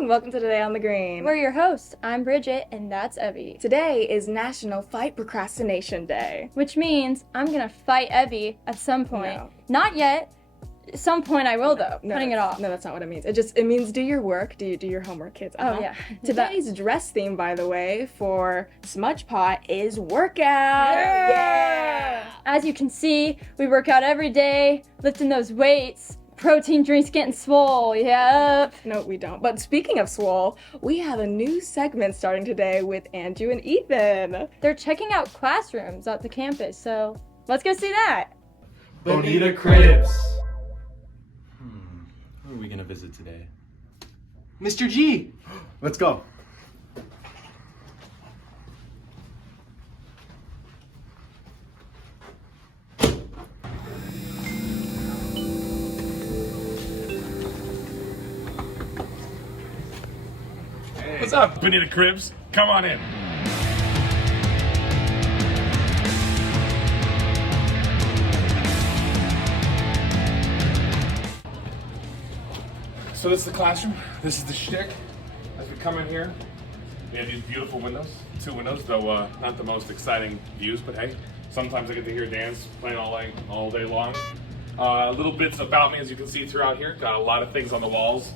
and welcome to Today on the Green. We're your hosts. I'm Bridget, and that's Evie. Today is National Fight Procrastination Day. Which means I'm gonna fight Evie at some point. No. Not yet. At some point I will, though. No, Putting it off. No, that's not what it means. It means do your work, do your homework, kids. Oh, yeah. Today's dress theme, by the way, for Smudge Pot is workout. Yeah! As you can see, we work out every day, lifting those weights. Protein drinks getting swole, yep. No, we don't. But speaking of swole, we have a new segment starting today with Andrew and Ethan. They're checking out classrooms at the campus, so let's go see that. Bonita Cribs. Who are we gonna visit today? Mr. G. Let's go. What's up, Bonita Cribs? Come on in. So this is the classroom. This is the shtick. As we come in here, we have these beautiful windows. 2 windows, though not the most exciting views, but hey, sometimes I get to hear dance playing all day long. Little bits about me, as you can see throughout here. Got a lot of things on the walls.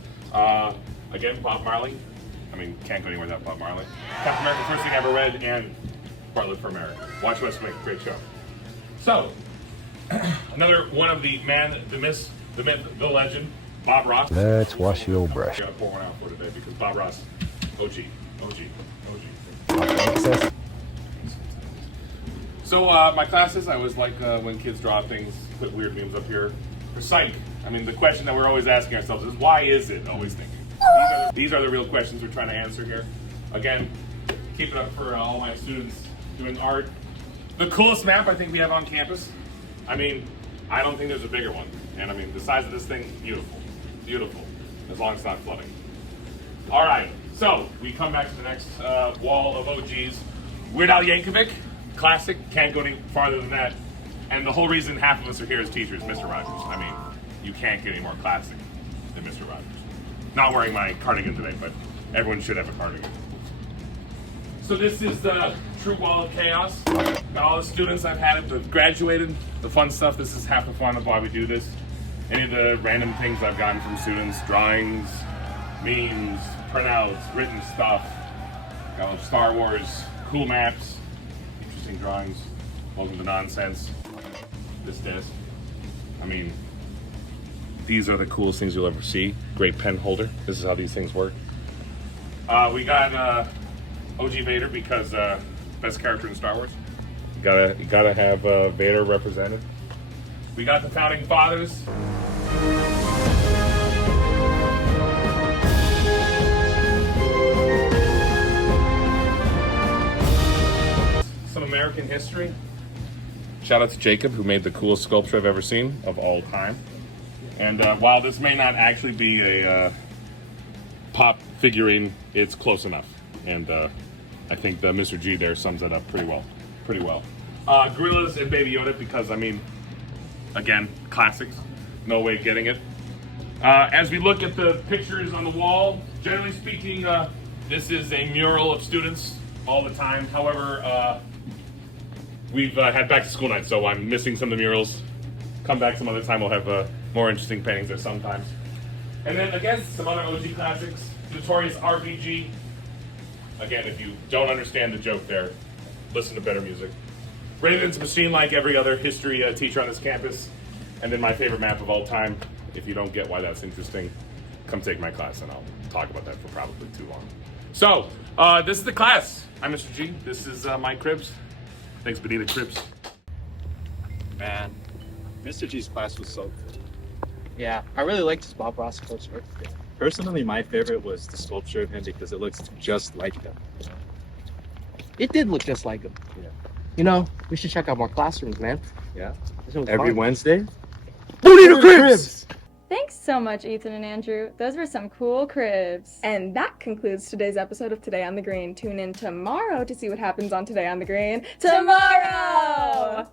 Again, Bob Marley. I mean, can't go anywhere without Bob Marley. Captain America, first thing I ever read, and Bartlett for America. Watch West Wing, great show. So, another one of the man, the myth, the legend, Bob Ross. Let's wash your brush. I gotta pour one out for today because Bob Ross, OG. So, my classes, I always like when kids draw things, put weird memes up here. For psych, I mean, the question that we're always asking ourselves is, why is it? Always thinking. These are the real questions we're trying to answer here. Again, keep it up for all my students doing art. The coolest map I think we have on campus. I mean, I don't think there's a bigger one. And I mean, the size of this thing, beautiful. Beautiful. As long as it's not flooding. All right, so we come back to the next wall of OGs. Weird Al Yankovic, classic, can't go any farther than that. And the whole reason half of us are here as teachers, Mr. Rogers. I mean, you can't get any more classic than Mr. Rogers. Not wearing my cardigan today, but everyone should have a cardigan. So this is the true wall of chaos. Got all the students I've had have graduated. The fun stuff, this is half the fun of why we do this. Any of the random things I've gotten from students, drawings, memes, printouts, written stuff. Got Star Wars, cool maps, interesting drawings. Welcome to nonsense. This desk. I mean, these are the coolest things you'll ever see. Great pen holder. This is how these things work. We got OG Vader because best character in Star Wars. You gotta have Vader represented. We got the founding fathers. Some American history. Shout out to Jacob, who made the coolest sculpture I've ever seen of all time. And while this may not actually be a pop figurine, it's close enough. And I think the Mr. G there sums that up pretty well. Gorillas and Baby Yoda, because I mean, again, classics. No way of getting it. As we look at the pictures on the wall, generally speaking, this is a mural of students all the time. However, we've had back to school night, so I'm missing some of the murals. Come back some other time, we'll have more interesting paintings there sometimes. And then again, some other OG classics. Notorious RPG. Again, if you don't understand the joke there, listen to better music. Raven's Machine, like every other history teacher on this campus. And then my favorite map of all time. If you don't get why that's interesting, come take my class and I'll talk about that for probably too long. So, this is the class. I'm Mr. G. This is Mike Cribs. Thanks, Bonita Cribs. Man, Mr. G's class was so good. Yeah, I really liked his Bob Ross sculpture. Personally, my favorite was the sculpture of him because it looks just like him. It did look just like him. Yeah. You know, we should check out more classrooms, man. Yeah. This was Every fun. Wednesday. Bonita Cribs! Thanks so much, Ethan and Andrew. Those were some cool cribs. And that concludes today's episode of Today on the Green. Tune in tomorrow to see what happens on Today on the Green. Tomorrow!